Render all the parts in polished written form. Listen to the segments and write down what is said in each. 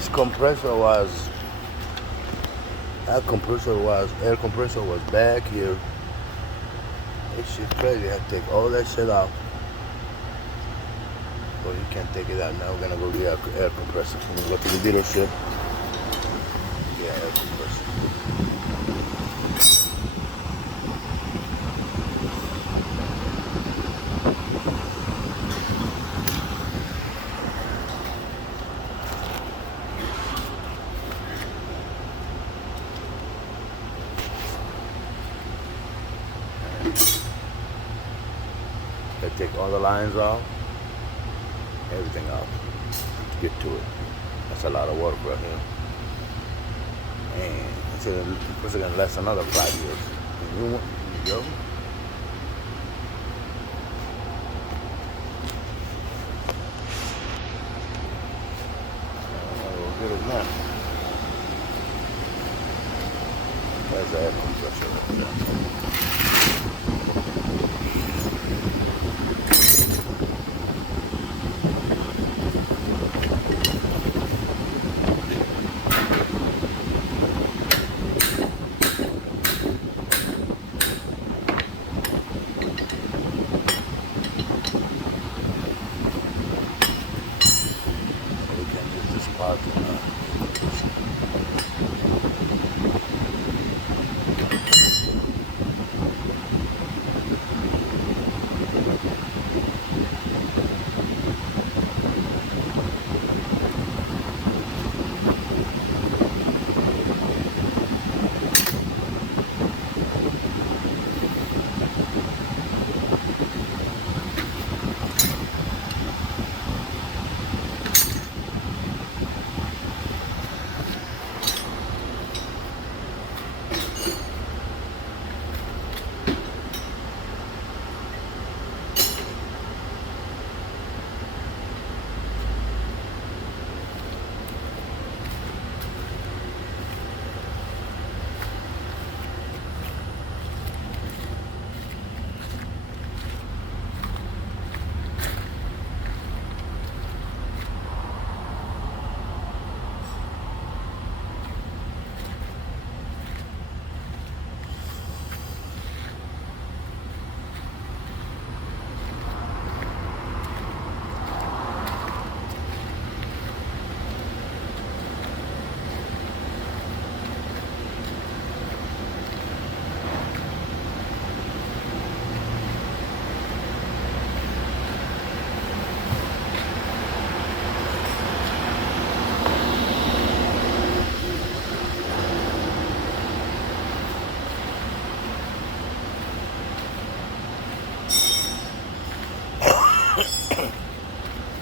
This compressor was, air compressor was back here. This shit crazy. I take all that shit out. But you can't take it out now. We're gonna go get air compressor. We're gonna go to the dealership. Yeah, air compressor. I take all the lines off, everything off to get to it. That's a lot of work right here. And it's gonna last another 5 years. You go. We'll get it now. There's the air compressor.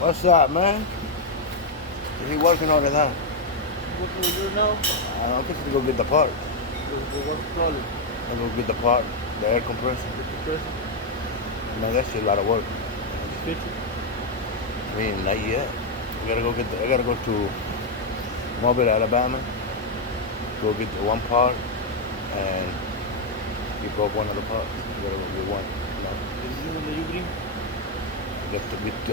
What's up, man? Is he working all the time? What do we do now? I guess to go get the part. What trolley? I go get the part, the air compressor. The compressor? Man, that's a lot of work. Fix it? I mean, not yet. I gotta go to Mobile, Alabama. Go get the one part and you broke one of the parts. You gotta go get one. You know. Is this one that you bring? I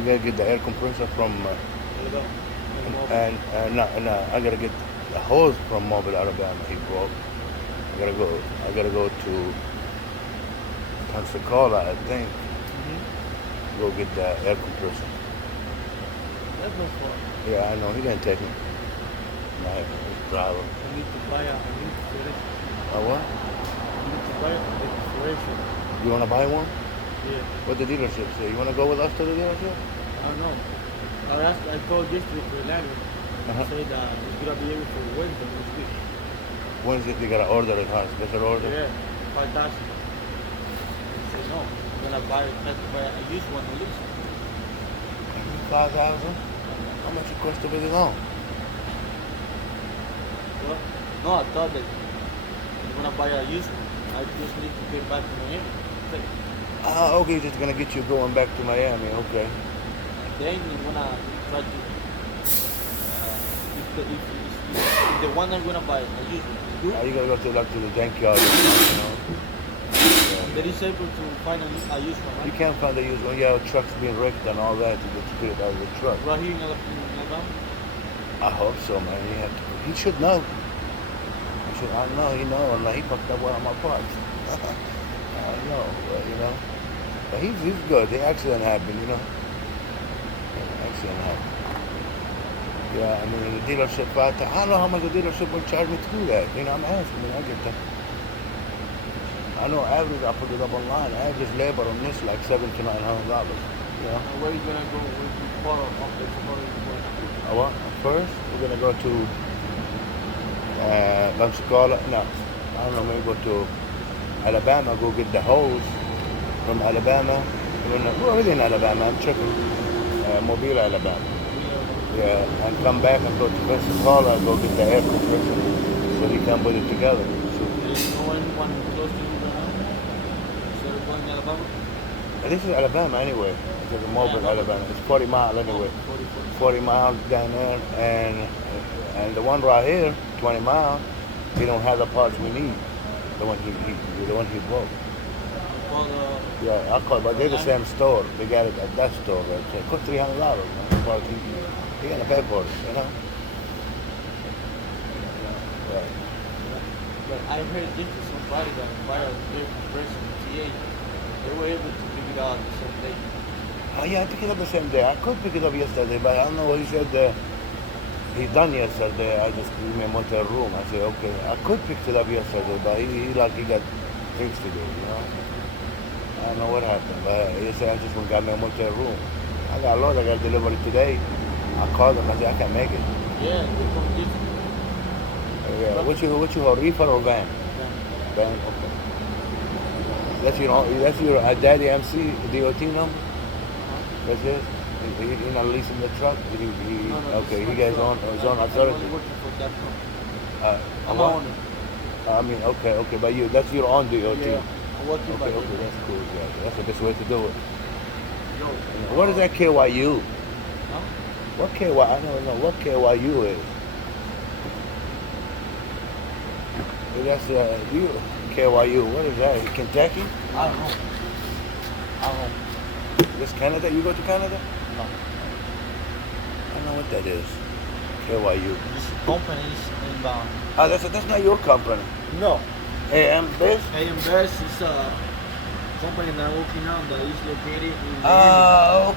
gotta get the air compressor from no, I gotta get the hose from Mobile, Alabama. He broke. I gotta go to Pensacola, I think. Go get the air compressor. That's not far. Yeah, I know. He didn't take me. My driver. I need to buy a refrigeration. What? I need to buy a refrigeration. You wanna buy one? Yeah. What the dealership say? You wanna go with us to the dealership? I don't know. I told yesterday to the landlord. I said it's gonna be able for Wednesday next week. Wednesday they gotta order it, huh? Special order? Yeah, 5,000. I said no. I'm gonna buy a used one at least. 5,000? How much it cost to put it on? What? No, I thought that I'm gonna buy a used one. I just need to get back to Miami. Okay, just gonna get you going back to Miami, okay. Then I'm gonna try to if the one I'm gonna buy a used one is good. You gotta go to the junkyard, you know. There is able to find a used one, right? You can't find the used one. Yeah, trucks being wrecked and all that. You get to get it out of the truck. Right here in Alabama? I hope so, man. He should know. I know he know, and he fucked up one of my parts. I know, but but he's good. The accident happened, Accident happened. Yeah, I mean the dealership. I don't know how much the dealership would charge me to do that. I'm asking. I get that. I know average. I put it up online. Average labor on this like $700 to $900. Where are you gonna go with the photo of the What? First, we're gonna go to Pensacola. No, I don't know. Maybe go to Alabama. Go get the hose from Alabama. We're already in Alabama. I'm checking Mobile, Alabama. Yeah, and come back and go to Pensacola and go get the air compressor so he can put it together. So, there's no one close to you right now? So you're going to Alabama? this is Alabama anyway. It's Mobile, Alabama. It's 40 miles anyway. 40 miles down there, and the one right here, 20 miles, we don't have the parts we need. The one he broke. Yeah, I called, but they're the same store. They got it at that store. Right? So it cost $300. Man. You gotta pay for it, Right. But I heard this to somebody that filed their compressor in TA. They were able to pick it out the same day. Oh yeah, I picked it up the same day. I could pick it up yesterday, but I don't know what he said. He done yesterday. I just gave me a motel room. I said, okay, I could pick it up yesterday, but he got things to do, I don't know what happened, but he said I just went got me a motel room. I got a load. I got delivery today. I called him. I said I can't make it. Yeah, they come get it. Yeah. What you a reefer or van? Van. Okay. That's your daddy MC DOT number. That's his. He not leasing the truck. No, okay. He got his own authority. I'm working for that company. I'm what? owner. I mean, okay, but that's your own DOT. Yeah, I'm working by Okay, that's cool. Yeah, that's the best way to do it. Yo, What is that KYU? Huh? What KY? I don't know what KYU is. That's you KYU. What is that? Kentucky? I don't know. This Canada? You go to Canada? No. I don't know what that is. KYU. This company is inbound. Ah, that's not your company. No. AM Base? AM Best is a company that I'm working on that is located in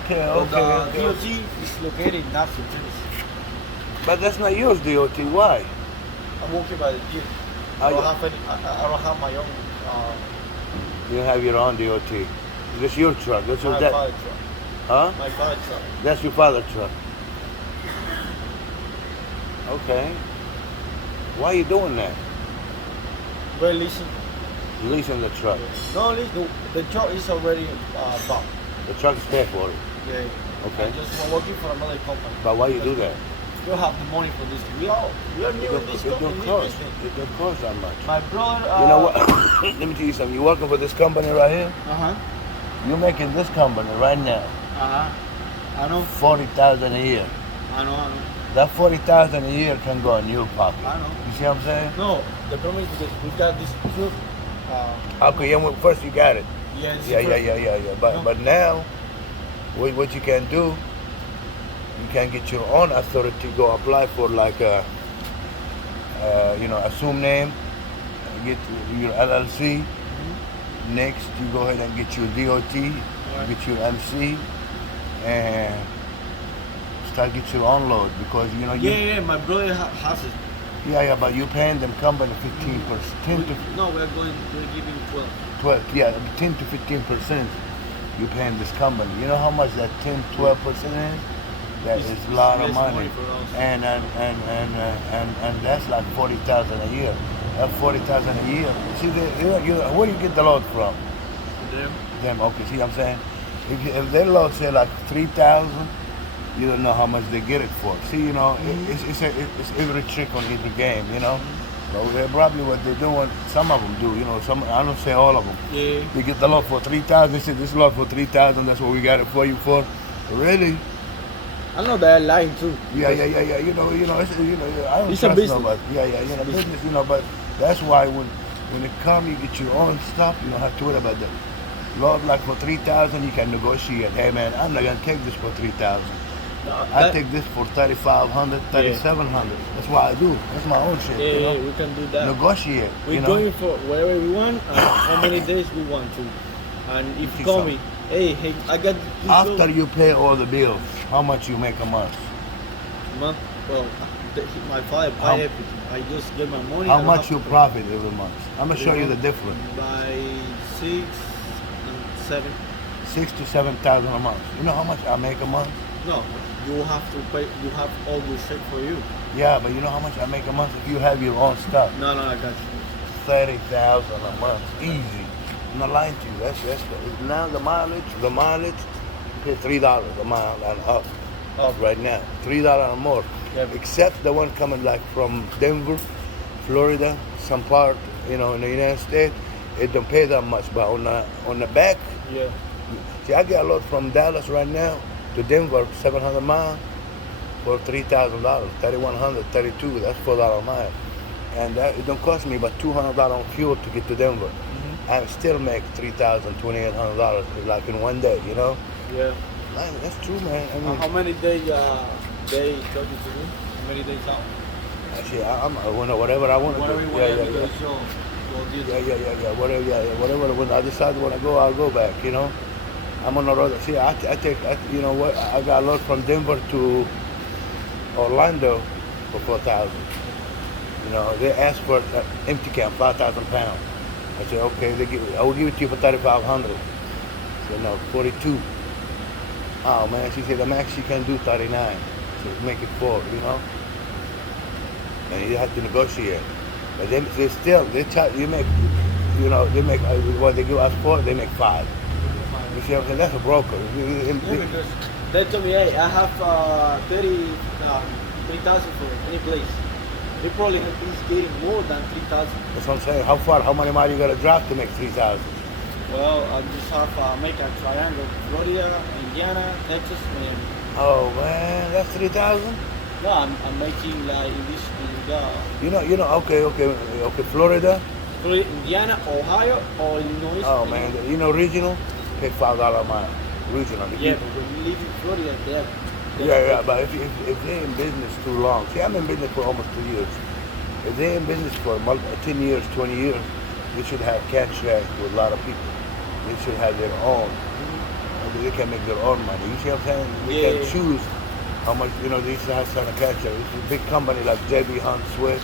Okay. But the DOT is located in Nashville, Tennessee. But that's not yours, DOT. Why? I'm working by the deal. I don't have my own. You have your own DOT. This your truck. That's your My dad. father's truck. Huh? My father's truck. That's your father's truck. Okay. Why are you doing that? We're leasing. Leasing the truck. No, the truck is already bought. The truck is paid for it. Yeah. Okay. I'm just working for another company. But why you do that? We don't have the money for this. We are new in this company. It don't cost that much. My brother. You know what? Let me tell you something. You working for this company right here? You're making this company right now I know. $40,000 a year. I know. That $40,000 a year can go in your pocket. I know. You see what I'm saying? No, the problem is because we got this truck. Okay, yeah, well, first you got it. Yes. Yeah. But now, what you can do, you can get your own authority. Go apply for like assume name, get your LLC. Next, you go ahead and get your DOT, get your MC, and start get your own load because Yeah, my brother has it. Yeah, but you paying them company 15%. No, we're giving 12. Yeah, 10 to 15%. You paying this company. You know how much that 10-12% is? That is a lot of money. For us. And that's like $40,000 a year. That's $40,000 a year. See, where you get the load from? Them. Okay. See what I'm saying? If their load say like 3,000, you don't know how much they get it for. See, it's every trick on every game, So they're probably what they're doing. Some of them do, Some I don't say all of them. Yeah. They get the load for 3,000. They say this load for 3,000. That's what we got it for you for. Really? I know they're lying too. Yeah. I don't It's a trust business. nobody. Yeah, business. But that's why when it comes, you get your own stuff. You don't have to worry about that. Load like for 3,000, you can negotiate. Hey man, I'm not gonna take this for 3,000. I take this for 3,500, 3,700. That's why I do. That's my own shit. Yeah, we can do that. Negotiate. We're going for wherever we want and how many days we want to. And if you call me, hey, I got this after you pay all the bills, how much you make a month? Month? Well, my father buy everything. I just get my money. How much you profit every month? I'm gonna show you the difference. By 6 and 7. 6,000 to 7,000 a month. You know how much I make a month? No, you have to pay. You have all the shit for you. Yeah, but you know how much I make a month if you have your own stuff? No, I got you. 30,000 a month, easy. I'm not lying to you. That's now the mileage, pay $3 a mile and up right now, $3 or more. Yeah. Except the one coming like from Denver, Florida, some part, in the United States, it don't pay that much. But on the back, yeah. See, I get a load from Dallas right now to Denver, 700 miles for $3,000, 3,100, 32. That's $4 a mile, and it don't cost me but $200 on fuel to get to Denver. And still make $3,000, $2,800 like in one day. Yeah. Man, that's true, man. I mean, how many days they talking to me? How many days out? Actually, I'm whatever I want to do. Whatever. When I decide when I go, I'll go back. I'm on the road. See, I got a load from Denver to Orlando for 4,000. They asked for an empty can, 5,000 pounds. I said, okay, I will give it to you for 3,500. So no, 42. Oh man, she said the max she can do 39. So make it 4, And you have to negotiate. But they charge you make, they make what they give us 4, they make 5. You see what I'm saying? That's a broker. Because they told me, hey, I have 3,000 for any place. They probably is getting more than 3,000. That's what I'm saying. How far? How many miles you gotta drive to make 3,000? Well, I just have make a triangle: Florida, Indiana, Texas, Miami. Oh man, that's 3,000. No, I'm making like in this. Okay. Florida, Indiana, Ohio, or Illinois. Oh man, regional, pay $5 a mile. Regional. Yeah, but when you live in Florida, Yeah, but if they're in business too long, see, I'm in business for almost 2 years. If they're in business for 10 years, 20 years, they should have contracts with a lot of people. They should have their own. They can make their own money. You see what I'm saying? They can choose how much, they used to have some contract. It's a big company like JB Hunt, Swift,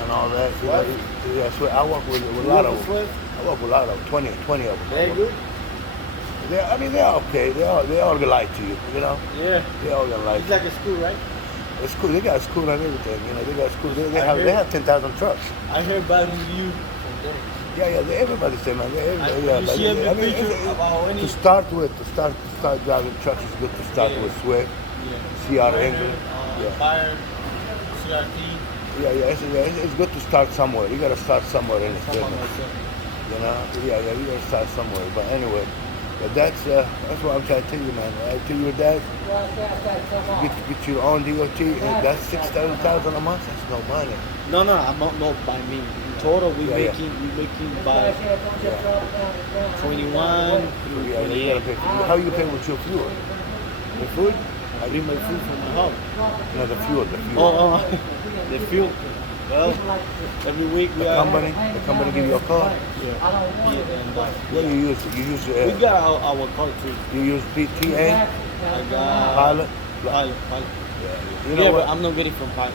and all that. Yeah, Swift. I work with a lot of them. I work with a lot of them, 20 of them. Very good. They're okay. They all gonna lie to you, Yeah. They all gonna lie. It's like a school, right? It's cool. They got a school and everything. They got a school. They have 10,000 trucks. I heard bad review from them. Yeah. Everybody say, man. You see every picture about any. To start driving trucks is good. To start with Swift, CR England, Fire, CRT. It's good to start somewhere. You gotta start somewhere in this business. You gotta start somewhere. But anyway. But that's what I'm trying to tell you, man. I tell your dad, get your own DOT, and that's $6,000 a month. That's no money. No, I'm not by me. In total, we making by 21 through 28. How you pay with your fuel? The food? I bring my food from my house. No, the fuel. Oh, the fuel. Well, every week the company give you a car. What do you use? We got our car too. You use PTA? I got Pilot. Yeah, but I'm not getting from Pilot.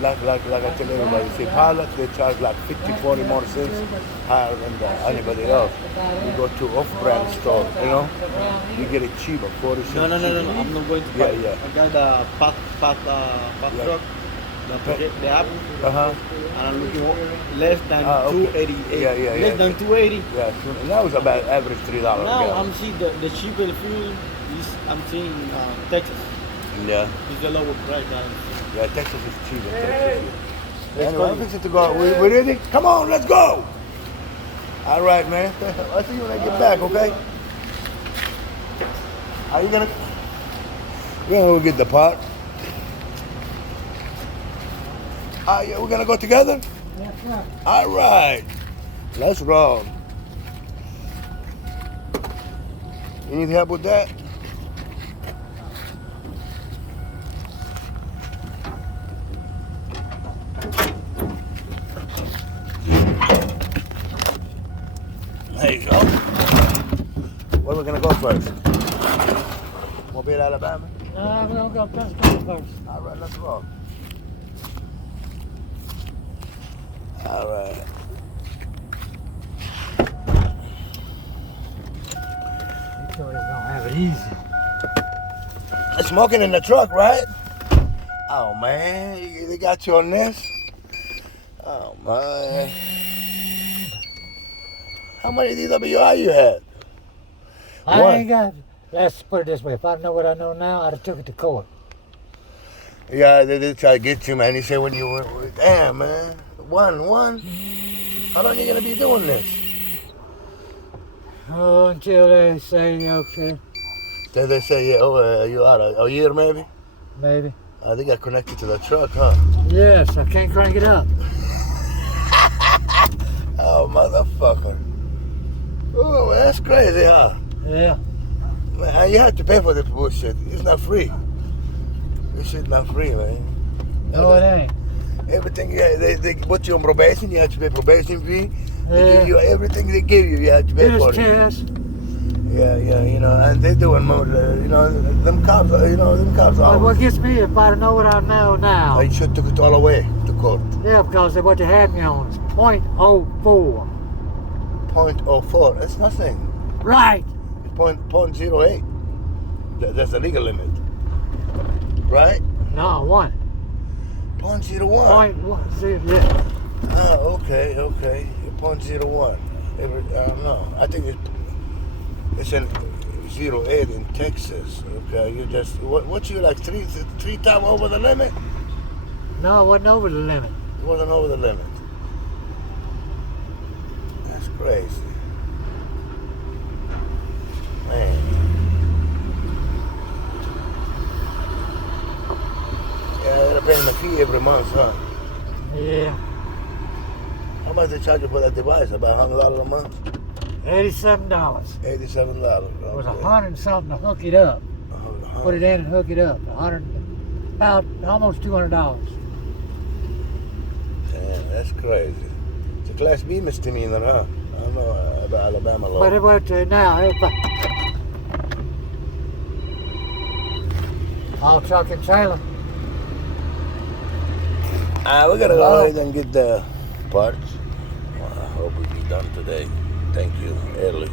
Like I tell everybody, see, Pilot they charge like 50, 40 more cents higher than anybody else. You go to off-brand store, you get it cheaper, 40 cents. No, I'm not going to Pilot. I got the pack truck. The app, and I'm looking less than 288. Less than 280. Yeah, that was about average $3. Now I'm seeing the cheaper fuel is I'm seeing Texas. Yeah. It's the lower price. Yeah, Texas is cheaper. Anyway, I'm fixing to go. We ready? Come on, let's go. All right, man. I'll see you when I get back, okay? Are you gonna? We're gonna go get the pot. Yeah, we're gonna go together? Yes, sir. All right. Let's roll. You need help with that? we're gonna go first? Mobile, Alabama? No, we're gonna go Pensacola first. All right, let's roll. All right. You sure he's gonna have it easy. It's smoking in the truck, right? Oh man, they got you on this? Oh man. How many DWI you had? I ain't got. Let's put it this way: if I know what I know now, I'd have took it to court. Yeah, they did try to get you, man. He said when you were, damn, man, one. How long you gonna be doing this? Oh, until they say okay. Then they say, yeah, you out a year maybe? Maybe. They got connected to the truck, huh? Yes, I can't crank it up. Oh, motherfucker. Oh, man, that's crazy, huh? Yeah. Man, you have to pay for this bullshit. It's not free. This shit's not free, man. No, it ain't. Everything, they put you on probation, you have to pay probation fee. They Yeah. give you everything they give you, you have to pay for it. Test. Yeah, you know, and they're doing more, you know, them cops are. What gets me, if I know what I know now. You should took it all away to court. Yeah, because what they had me on is .04. 0.04, that's nothing. Right. It's 0.08. That's the legal limit. Right? No, 1. 0.01. .1, yeah. Oh, okay. 0.01. I don't know. I think it's in 08 in Texas. Okay, you just what you like three times over the limit? No, it wasn't over the limit. It wasn't over the limit. That's crazy. Man. Yeah, they're paying the fee every month, huh? Yeah. How much they charge you for that device? About $100 a month? $87. $87. It was $100 and something to hook it up. Put it in and hook it up. About almost $200. Yeah, that's crazy. It's a Class B misdemeanor, huh? I don't know about Alabama law. But it went to now. All truck and trailer. We gotta go ahead and get the parts. Well, I hope we be done today. Thank you, early.